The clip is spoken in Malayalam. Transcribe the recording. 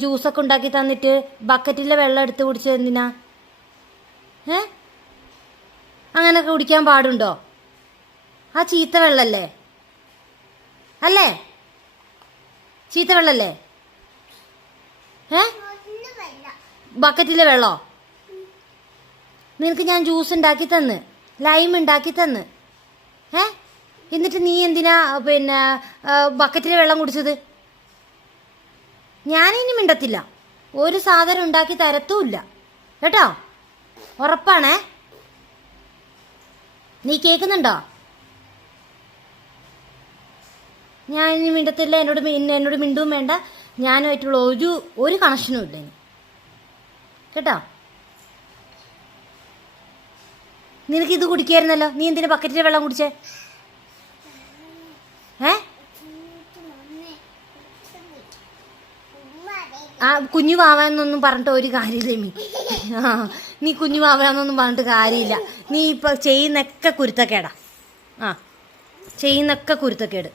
ജ്യൂസൊക്കെ ഉണ്ടാക്കി തന്നിട്ട് ബക്കറ്റിലെ വെള്ളം എടുത്ത് കുടിച്ചത് എന്തിനാ? അങ്ങനെയൊക്കെ കുടിക്കാൻ പാടുണ്ടോ? ആ ചീത്ത വെള്ളല്ലേ? അല്ലേ? ചീത്ത വെള്ളല്ലേ? ബക്കറ്റിലെ വെള്ളോ? നിനക്ക് ഞാൻ ജ്യൂസ് ഉണ്ടാക്കി തന്ന്, ലൈം ഉണ്ടാക്കി തന്ന്, എന്നിട്ട് നീ എന്തിനാ പിന്നെ ബക്കറ്റിലെ വെള്ളം കുടിച്ചത്? ഞാനിനി മിണ്ടത്തില്ല. ഒരു സാധനം ഉണ്ടാക്കി തരത്തുമില്ല കേട്ടോ, ഉറപ്പാണേ. നീ കേൾക്കുന്നുണ്ടോ? ഞാൻ ഇനി മിണ്ടത്തില്ല. എന്നോട് മിണ്ടും വേണ്ട. ഞാനുമായിട്ടുള്ള ഒരു കണക്ഷനും ഇല്ല ഇനി കേട്ടോ. നിനക്കിത് കുടിക്കായിരുന്നല്ലോ, നീ എന്തിനാ ബക്കറ്റിലെ വെള്ളം കുടിച്ചേ? ആ കുഞ്ഞു വാവാന്നൊന്നും പറഞ്ഞിട്ട് ഒരു കാര്യമില്ല മീ. നീ കുഞ്ഞു വാവാന്നൊന്നും പറഞ്ഞിട്ട് കാര്യമില്ല. നീ ഇപ്പൊ ചെയ്യുന്നൊക്കെ കുരുത്തക്കേടാ. ചെയ്യുന്നൊക്കെ കുരുത്തക്കേട്.